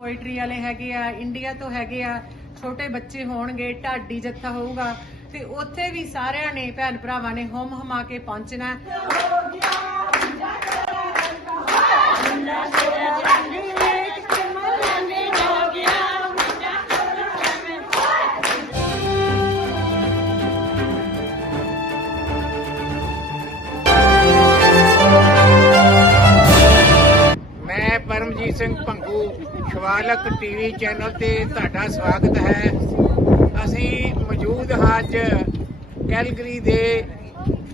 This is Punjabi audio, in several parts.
ਪੋਇਟਰੀ ਵਾਲੇ ਹੈਗੇ ਆ ਇੰਡੀਆ ਤੋਂ ਹੈਗੇ ਆ ਛੋਟੇ ਬੱਚੇ ਹੋਣਗੇ ਢਾਡੀ ਜੱਥਾ ਹੋਊਗਾ ਤੇ ਉੱਥੇ ਵੀ ਸਾਰਿਆਂ ਨੇ ਭੈਣ ਭਰਾਵਾਂ ਨੇ ਹੁਮ ਹਮਾ ਕੇ ਪਹੁੰਚਣਾ ਪਰਮਜੀਤ ਸਿੰਘ ਭੰਗੂ ਸ਼ਿਵਾਲਕ ਟੀਵੀ ਚੈਨਲ ਤੇ ਤੁਹਾਡਾ ਸਵਾਗਤ ਹੈ। ਅਸੀਂ ਮੌਜੂਦ ਹਾਂ ਅੱਜ ਕੈਲਗਰੀ ਦੇ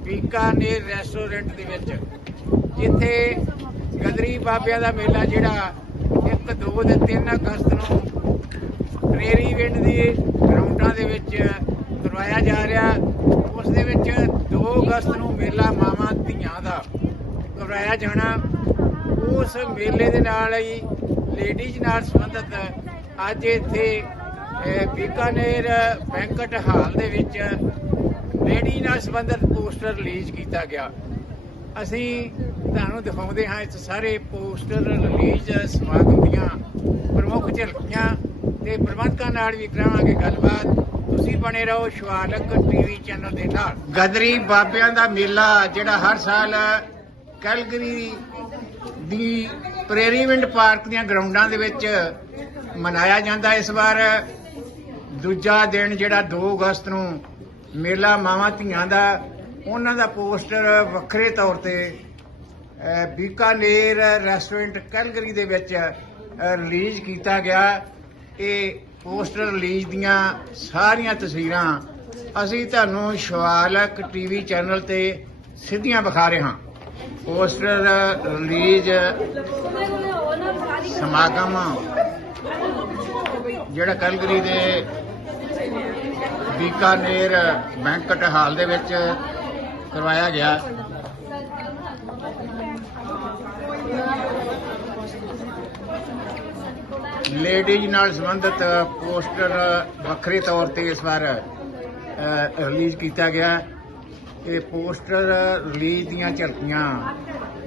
ਬੀਕਾਨੇਰ ਰੈਸਟੋਰੈਂਟ ਦੇ ਵਿੱਚ, ਜਿੱਥੇ ਗਦਰੀ ਬਾਬਿਆਂ ਦਾ ਮੇਲਾ ਜਿਹੜਾ 1 2 ਤੇ 3 ਅਗਸਤ ਨੂੰ ਪ੍ਰੇਰੀ ਵਿੰਡ ਦੇ ਗਰਾਊਂਡਾਂ ਦੇ ਵਿੱਚ ਕਰਵਾਇਆ ਜਾ ਰਿਹਾ। ਉਸ ਦੇ ਵਿੱਚ 2 ਅਗਸਤ ਨੂੰ ਮੇਲਾ ਮਾਵਾਂ ਧੀਆਂ ਦਾ ਕਰਵਾਇਆ ਜਾਣਾ। ਉਸ ਮੇਲੇ ਦੇ ਨਾਲ ਹੀ ਲੇਡੀਜ਼ ਨਾਲ ਸੰਬੰਧਿਤ ਅੱਜ ਇੱਥੇ ਬੀਕਾਨੇਰ ਬੈਂਕਟ ਹਾਲ ਦੇ ਵਿੱਚ ਲੇਡੀ ਨਾਲ ਸੰਬੰਧਿਤ ਪੋਸਟਰ ਰਿਲੀਜ਼ ਕੀਤਾ ਗਿਆ। ਅਸੀਂ ਤੁਹਾਨੂੰ ਦਿਖਾਉਂਦੇ ਹਾਂ ਇਸ ਸਾਰੇ ਪੋਸਟਰ ਰਿਲੀਜ਼ ਸਮਾਗਮ ਦੀਆਂ ਪ੍ਰਮੁੱਖ ਝਲਕੀਆਂ ਤੇ ਪ੍ਰਬੰਧਕਾਂ ਨਾਲ ਵੀ ਕਰਾਵਾਂਗੇ ਗੱਲਬਾਤ। ਤੁਸੀਂ ਬਣੇ ਰਹੋ ਸ਼ਿਵਾਲਕ ਟੀਵੀ ਚੈਨਲ ਦੇ ਨਾਲ। ਗਦਰੀ ਬਾਬਿਆਂ ਦਾ ਮੇਲਾ ਜਿਹੜਾ ਹਰ ਸਾਲ ਕੈਲਗਰੀ ਦੀ ਪ੍ਰੇਰੀਵਿੰਡ ਪਾਰਕ ਦੀਆਂ ਗਰਾਊਂਡਾਂ ਦੇ ਵਿੱਚ ਮਨਾਇਆ ਜਾਂਦਾ ਇਸ ਵਾਰ। ਦੂਜਾ ਦਿਨ ਜਿਹੜਾ 2 ਅਗਸਤ ਨੂੰ ਮੇਲਾ ਮਾਵਾਂ ਧੀਆਂ ਦਾ, ਉਹਨਾਂ ਦਾ ਪੋਸਟਰ ਵੱਖਰੇ ਤੌਰ ਤੇ ਬੀਕਾਨੇਰ ਰੈਸਟੋਰੈਂਟ ਕੈਲਗਰੀ ਦੇ ਵਿੱਚ ਰਿਲੀਜ਼ ਕੀਤਾ ਗਿਆ। ਇਹ ਪੋਸਟਰ ਰਿਲੀਜ਼ ਦੀਆਂ ਸਾਰੀਆਂ ਤਸਵੀਰਾਂ ਅਸੀਂ ਤੁਹਾਨੂੰ ਸ਼ਵਾਲਕ ਟੀਵੀ ਚੈਨਲ ਤੇ ਸਿੱਧੀਆਂ ਵਿਖਾ ਰਹੇ ਹਾਂ। ਪੋਸਟਰ ਰਿਲੀਜ਼ ਸਮਾਗਮ ਜਿਹੜਾ ਕਲਗਰੀ ਦੇ ਬੀਕਾਨੇਰ ਬੈਂਕਟ ਹਾਲ ਦੇ ਵਿੱਚ ਕਰਵਾਇਆ ਗਿਆ। ਲੇਡੀਜ਼ ਨਾਲ ਸੰਬੰਧਿਤ ਪੋਸਟਰ ਵੱਖਰੇ ਤੌਰ ਤੇ ਇਸ ਵਾਰ ਰਿਲੀਜ਼ ਕੀਤਾ ਗਿਆ। ਇਹ ਪੋਸਟਰ ਰਿਲੀਜ਼ ਦੀਆਂ ਝਲਕੀਆਂ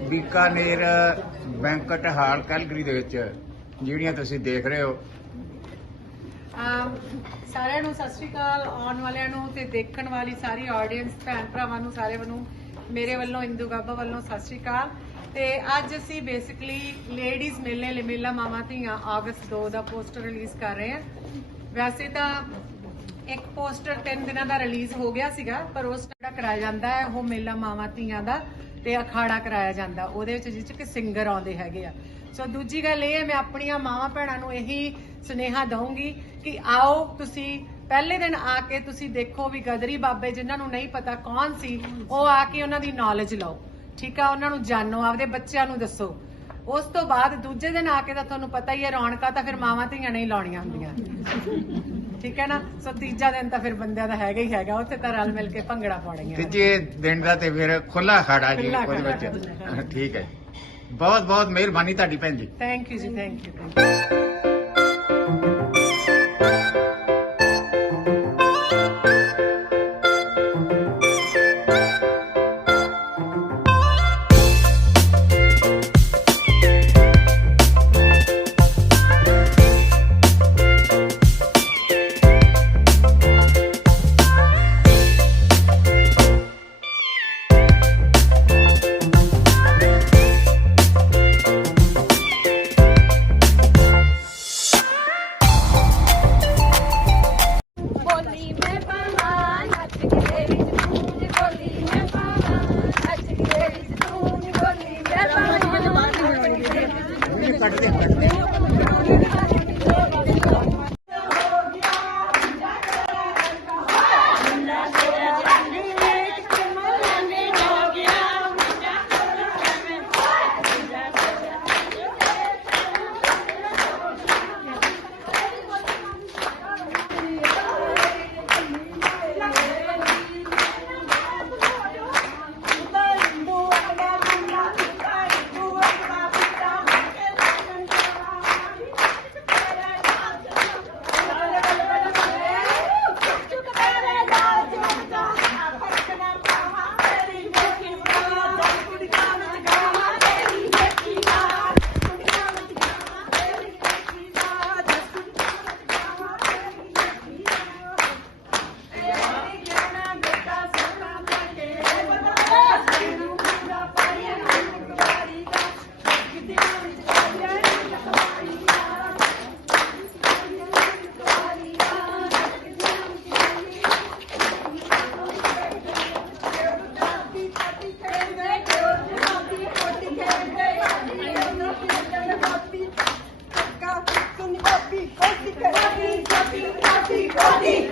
ਬੀਕਾਨੇਰ ਬੈਂਕਟ ਹਾਲ ਕੈਲਗਰੀ ਦੇ ਵਿੱਚ, ਜਿਹੜੀਆਂ ਤੁਸੀਂ ਦੇਖ ਰਹੇ ਹੋ। ਸਾਰਿਆਂ ਨੂੰ ਸਤਿ ਸ਼੍ਰੀ ਅਕਾਲ। ਆਉਣ ਵਾਲਿਆਂ ਨੂੰ ਤੇ ਦੇਖਣ ਵਾਲੀ ਸਾਰੀ ਆਡੀਅנס ਭੈਣ ਭਰਾਵਾਂ ਨੂੰ ਸਾਰੇ ਵੱਲੋਂ ਮੇਰੇ ਵੱਲੋਂ, ਇੰਦੂ ਗਾਬਾ ਵੱਲੋਂ ਸਤਿ ਸ਼੍ਰੀ ਅਕਾਲ। ਤੇ ਅੱਜ ਅਸੀਂ ਬੇਸਿਕਲੀ ਲੇਡੀਜ਼ ਮੇਲੇ ਲਈ ਮੇਲਾ ਮਾਵਾਂ ਧੀਆਂ ਅਗਸਤ 2 ਦਾ ਪੋਸਟਰ ਰਿਲੀਜ਼ ਕਰ ਰਹੇ ਹਾਂ। ਵੈਸੇ ਤਾਂ ਇੱਕ ਪੋਸਟਰ 3 ਦਿਨਾਂ ਦਾ ਰਿਲੀਜ਼ ਹੋ ਗਿਆ ਸੀਗਾ, ਪਰ ਉਸ ਜਿਹੜਾ ਕਰਾਇਆ ਜਾਂਦਾ ਹੈ, ਉਹ ਮੇਲਾ ਮਾਵਾਂ ਧੀਆਂ ਦਾ ਤੇ ਅਖਾੜਾ ਕਰਾਇਆ ਜਾਂਦਾ। ਉਹਦੇ ਵਿੱਚ ਜਿਸ ਚ ਕਿ ਸਿੰਗਰ ਆਉਂਦੇ ਹੈਗੇ ਆ। ਸੋ ਦੂਜੀ ਗੱਲ ਇਹ ਹੈ, ਮੈਂ ਆਪਣੀਆਂ ਮਾਵਾਂ ਭੈਣਾਂ ਨੂੰ ਇਹੀ ਸੁਨੇਹਾ ਦਊਂਗੀ ਕਿ ਆਓ ਤੁਸੀਂ, ਪਹਿਲੇ ਦਿਨ ਆ ਕੇ ਤੁਸੀਂ ਦੇਖੋ ਵੀ ਗਦਰੀ ਬਾਬੇ ਜਿਨ੍ਹਾਂ ਨੂੰ ਨਹੀਂ ਪਤਾ ਕੌਣ ਸੀ, ਉਹ ਆ ਕੇ ਉਹਨਾਂ ਦੀ ਨੌਲੇਜ ਲਓ। ਠੀਕ ਆ, ਉਹਨਾਂ ਨੂੰ ਜਾਣੋ, ਆਪਦੇ ਬੱਚਿਆਂ ਨੂੰ ਦੱਸੋ। ਉਸ ਤੋਂ ਬਾਅਦ ਦੂਜੇ ਦਿਨ ਆ ਕੇ ਤਾਂ ਤੁਹਾਨੂੰ ਪਤਾ ਹੀ ਹੈ, ਰੌਣਕਾਂ ਤਾਂ ਫਿਰ ਮਾਵਾਂ ਧੀਆਂ ਨਹੀਂ ਲਾਉਣੀਆਂ ਹੁੰਦੀਆਂ। ਠੀਕ ਹੈ ਨਾ? ਸੋ ਤੀਜਾ ਦਿਨ ਤਾਂ ਫਿਰ ਬੰਦਿਆਂ ਦਾ ਹੈਗਾ ਹੀ ਹੈਗਾ ਉੱਥੇ ਤਾਂ ਰਲ ਮਿਲ ਕੇ ਭੰਗੜਾ ਪਾਉਣਗੇ ਤੀਜੇ ਦਿਨ ਦਾ ਤੇ ਫਿਰ ਖੁੱਲਾ ਖਾੜਾ ਜੀ ਖੁੱਲ੍ਹਾ ਉਹਦੇ। ਵਿੱਚ। ਠੀਕ ਹੈ। ਬਹੁਤ ਬਹੁਤ ਮਿਹਰਬਾਨੀ ਤੁਹਾਡੀ ਭੈਣ ਜੀ। ਥੈਂਕ ਯੂ ਜੀ ਥੈਂਕ ਯੂ Cadê?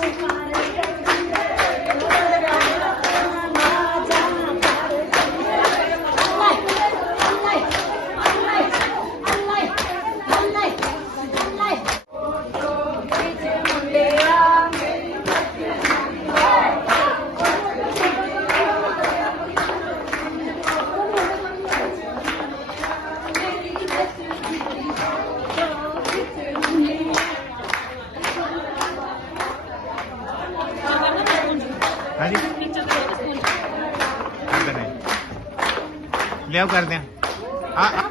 Gracias. ਹਾਂਜੀ? ਟੀਚਰ ਦੇ ਲਿਆਓ ਕਰਦੇ ਆ ਆ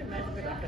ਆ-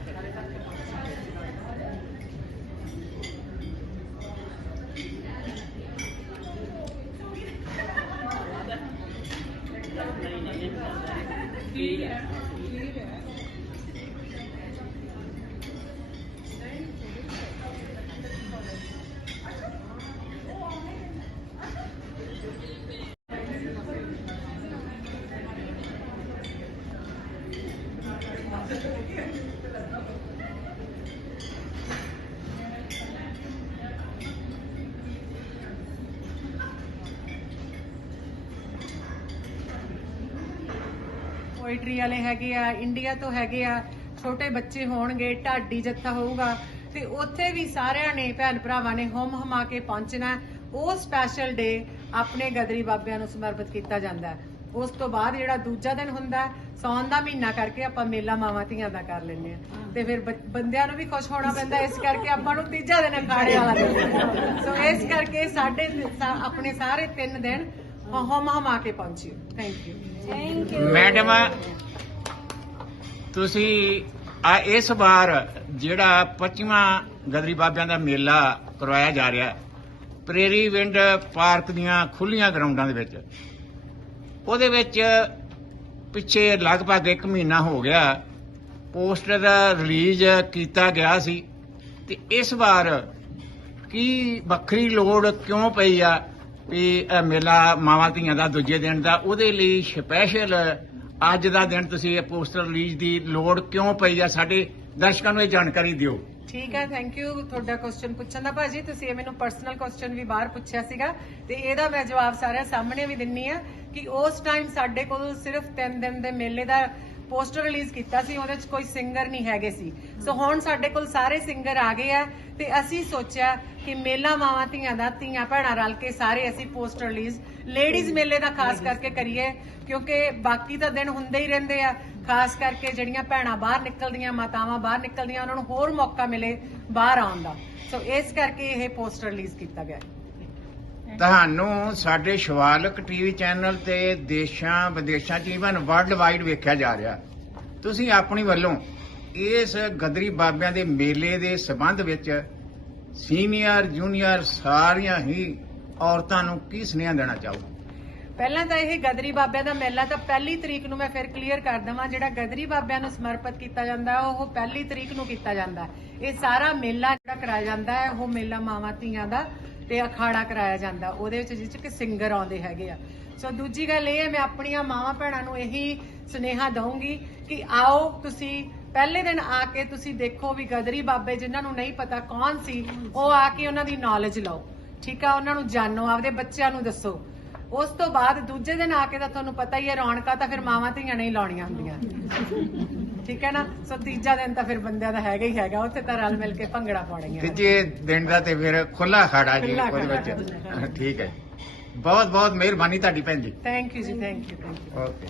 ਪੋਇਟਰੀ ਵਾਲੇ ਹੈਗੇ ਆ ਇੰਡੀਆ ਤੋਂ ਹੈਗੇ ਆ, ਛੋਟੇ ਬੱਚੇ ਹੋਣਗੇ, ਢਾਡੀ ਜੱਥਾ ਹੋਊਗਾ, ਤੇ ਉੱਥੇ ਵੀ ਸਾਰਿਆਂ ਨੇ ਭੈਣ ਭਰਾਵਾਂ ਨੇ ਹਮ ਹਮਾ ਕੇ ਪਹੁੰਚਣਾ ਉਹ ਸਪੈਸ਼ਲ ਡੇ ਆਪਣੇ ਗਦਰੀ ਬਾਬਿਆਂ ਨੂੰ ਸਮਰਪਿਤ ਕੀਤਾ ਜਾਂਦਾ ਹੈ। ਉਸ ਤੋਂ ਬਾਅਦ ਜਿਹੜਾ ਦੂਜਾ ਦਿਨ ਹੁੰਦਾ ਹੈ, ਸਾਉਣ ਦਾ ਮਹੀਨਾ ਕਰਕੇ ਆਪਾਂ ਮੇਲਾ ਮਾਵਾਂ ਧੀਆਂ ਦਾ ਕਰ ਲੈਂਦੇ ਆ ਤੇ ਫਿਰ ਬੰਦਿਆਂ ਨੂੰ ਵੀ ਖੁਸ਼ ਹੋਣਾ ਪੈਂਦਾ ਇਸ ਕਰਕੇ ਆਪਾਂ ਨੂੰ ਤੀਜਾ ਦਿਨ ਅਖਾੜੇ ਵਾਲਾ ਸੋ ਇਸ ਕਰਕੇ ਸਾਡੇ ਆਪਣੇ ਸਾਰੇ ਤਿੰਨ ਦਿਨ ਹਮ ਹਮਾ ਕੇ ਪਹੁੰਚਿਓ ਥੈਂਕ ਯੂ ਮੈਡਮ ਤੁਸੀਂ ਆ ਇਸ ਵਾਰ ਜਿਹੜਾ 25ਵਾਂ ਗਦਰੀ ਬਾਬਿਆਂ ਦਾ ਮੇਲਾ ਕਰਵਾਇਆ ਜਾ ਰਿਹਾ ਪ੍ਰੇਰੀ ਵਿੰਡ ਪਾਰਕ ਦੀਆਂ ਖੁੱਲੀਆਂ ਗਰਾਊਂਡਾਂ ਦੇ ਵਿੱਚ। ਉਹਦੇ ਵਿੱਚ ਪਿੱਛੇ ਲਗਭਗ 1 ਮਹੀਨਾ ਹੋ ਗਿਆ, ਪੋਸਟਰ ਰਿਲੀਜ਼ ਕੀਤਾ ਗਿਆ ਸੀ। ਤੇ ਇਸ ਵਾਰ ਕੀ ਵੱਖਰੀ ਲੋੜ ਕਿਉਂ ਪਈ ਆ ਵੀ ਇਹ ਮੇਲਾ ਮਾਵਾਂ ਧੀਆਂ ਦਾ ਦੂਜੇ ਦਿਨ ਦਾ? ਉਹਦੇ ਲਈ ਸਪੈਸ਼ਲ ਅੱਜ ਦਾ ਦਿਨ ਤੁਸੀਂ ਇਹ ਪੋਸਟਰ ਰਿਲੀਜ਼ ਦੀ ਲੋੜ ਕਿਉਂ ਪਈ ਆ? ਸਾਡੇ ਦਰਸ਼ਕਾਂ ਨੂੰ ਇਹ ਜਾਣਕਾਰੀ ਦਿਓ। ਠੀਕ ਹੈ ਥੈਂਕ ਯੂ ਤੁਹਾਡਾ ਕੁਐਸਚਨ ਪੁੱਛਣ ਦਾ ਭਾਜੀ, ਤੁਸੀਂ ਇਹ ਮੈਨੂੰ ਪਰਸਨਲ ਕੁਐਸਚਨ ਵੀ ਬਾਹਰ ਪੁੱਛਿਆ ਸੀਗਾ ਤੇ ਇਹਦਾ ਮੈਂ ਜਵਾਬ ਸਾਰਿਆਂ ਸਾਹਮਣੇ ਵੀ ਦਿੰਨੀ ਆ। ਕਿ ਉਸ ਟਾਈਮ ਸਾਡੇ ਕੋਲ ਸਿਰਫ 3 ਦਿਨ ਦੇ ਮੇਲੇ ਦਾ ਪੋਸਟਰ ਰਿਲੀਜ਼ ਕੀਤਾ ਸੀ ਉਹਦੇ ਵਿੱਚ ਕੋਈ ਸਿੰਗਰ ਨਹੀਂ ਹੈਗੇ ਸੀ। ਸੋ ਹੁਣ ਸਾਡੇ ਕੋਲ ਸਾਰੇ ਸਿੰਗਰ ਆ ਗਏ ਆ ਤੇ ਅਸੀਂ ਸੋਚਿਆ ਕਿ ਮੇਲਾ ਮਾਵਾਂ ਧੀਆਂ ਦਾ ਧੀਆਂ ਭੈਣਾਂ ਰਲ ਕੇ ਸਾਰੇ ਅਸੀਂ ਪੋਸਟਰ ਰਿਲੀਜ਼ ਲੇਡੀਜ਼ ਮੇਲੇ ਦਾ ਖਾਸ ਕਰਕੇ ਕਰੀਏ ਕਿਉਂਕਿ ਬਾਕੀ ਤਾਂ ਦਿਨ ਹੁੰਦੇ ਹੀ ਰਹਿੰਦੇ ਆ। ਖਾਸ ਕਰਕੇ ਜਿਹੜੀਆਂ ਭੈਣਾਂ ਬਾਹਰ ਨਿਕਲਦੀਆਂ ਮਾਤਾਵਾਂ ਬਾਹਰ ਨਿਕਲਦੀਆਂ ਉਹਨਾਂ ਨੂੰ ਹੋਰ ਮੌਕਾ ਮਿਲੇ ਬਾਹਰ ਆਉਣ ਦਾ। ਸੋ ਇਸ ਕਰਕੇ ਇਹ ਪੋਸਟਰ ਰਿਲੀਜ਼ ਕੀਤਾ ਗਿਆ। ਹੈ। ਤੁਹਾਨੂੰ ਸਾਡੇ ਸ਼ਿਵਾਲਕ ਟੀਵੀ ਚੈਨਲ ਤੇ ਦੇਸ਼ਾਂ ਵਿਦੇਸ਼ਾਂ ਚ ਵਰਲਡ ਵਾਈਡ ਵੇਖਿਆ ਜਾ ਰਿਹਾ। ਤੁਸੀਂ ਆਪਣੀ ਵੱਲੋਂ ਇਸ ਗਦਰੀ ਬਾਬਿਆਂ ਦੇ ਮੇਲੇ ਦੇ ਸਬੰਧ ਵਿੱਚ ਸੀਨੀਅਰ ਜੂਨੀਅਰ ਸਾਰੀਆਂ ਹੀ ਔਰਤਾਂ ਨੂੰ ਕੀ ਸੁਨੇਹਾ ਦੇਣਾ ਚਾਹੋ? ਪਹਿਲਾਂ ਤਾਂ ਇਹ ਗਦਰੀ ਬਾਬਿਆਂ ਦਾ ਮੇਲਾ ਤਾਂ ਪਹਿਲੀ ਤਰੀਕ ਨੂੰ ਮੈਂ ਫਿਰ ਕਲੀਅਰ ਕਰ ਦਵਾਂ ਜਿਹੜਾ ਗਦਰੀ ਬਾਬਿਆਂ ਨੂੰ ਸਮਰਪਿਤ ਕੀਤਾ ਜਾਂਦਾ ਉਹ ਪਹਿਲੀ ਤਰੀਕ ਨੂੰ ਕੀਤਾ ਜਾਂਦਾ। ਇਹ ਸਾਰਾ ਮੇਲਾ ਜਿਹੜਾ ਕਰਾਇਆ ਜਾਂਦਾ ਹੈ ਉਹ ਮੇਲਾ ਮਾਵਾਂ ਧੀਆਂ ਦਾ। ਤੇ ਅਖਾੜਾ ਕਰਾਇਆ ਜਾਂਦਾ, ਉਹਦੇ ਵਿੱਚ ਜਿਸ ਚ ਕਿ ਸਿੰਗਰ ਆਉਂਦੇ ਹੈਗੇ ਆ। ਸੋ ਦੂਜੀ ਗੱਲ ਇਹ ਹੈ, ਮੈਂ ਆਪਣੀਆਂ ਮਾਵਾਂ ਭੈਣਾਂ ਨੂੰ ਇਹੀ ਸੁਨੇਹਾ ਦਊਂਗੀ ਕਿ ਆਓ ਤੁਸੀਂ, ਪਹਿਲੇ ਦਿਨ ਆ ਕੇ ਤੁਸੀਂ ਦੇਖੋ ਵੀ ਗਦਰੀ ਬਾਬੇ ਜਿਨ੍ਹਾਂ ਨੂੰ ਨਹੀਂ ਪਤਾ ਕੌਣ ਸੀ, ਉਹ ਆ ਕੇ ਉਹਨਾਂ ਦੀ ਨੌਲੇਜ ਲਓ। ਠੀਕ ਆ, ਉਹਨਾਂ ਨੂੰ ਜਾਣੋ, ਆਪਦੇ ਬੱਚਿਆਂ ਨੂੰ ਦੱਸੋ। ਉਸ ਤੋਂ ਬਾਅਦ ਦੂਜੇ ਦਿਨ ਆ ਕੇ ਤਾਂ ਤੁਹਾਨੂੰ ਪਤਾ ਹੀ ਹੈ, ਰੌਣਕਾਂ ਤਾਂ ਫਿਰ ਮਾਵਾਂ ਧੀਆਂ ਨਹੀਂ ਲਾਉਣੀਆਂ ਹੁੰਦੀਆਂ। ਠੀਕ ਹੈ ਨਾ? ਸੋ ਤੀਜਾ ਦਿਨ ਤਾਂ ਫਿਰ ਬੰਦਿਆਂ ਦਾ ਹੈਗਾ ਹੀ ਹੈਗਾ ਉੱਥੇ ਤਾਂ ਰਲ ਮਿਲ ਕੇ ਭੰਗੜਾ ਪਾਉਣੀਆਂ ਤੀਜੇ ਦਿਨ ਦਾ ਤੇ ਫਿਰ ਖੁੱਲਾ ਖਾੜਾ ਜੀ ਖੁੱਲ੍ਹਾ ਉਹਦੇ। ਵਿੱਚ। ਠੀਕ ਹੈ। ਬਹੁਤ ਬਹੁਤ ਮਿਹਰਬਾਨੀ ਤੁਹਾਡੀ ਭੈਣ ਜੀ। ਥੈਂਕ ਯੂ ਜੀ thank you thank you okay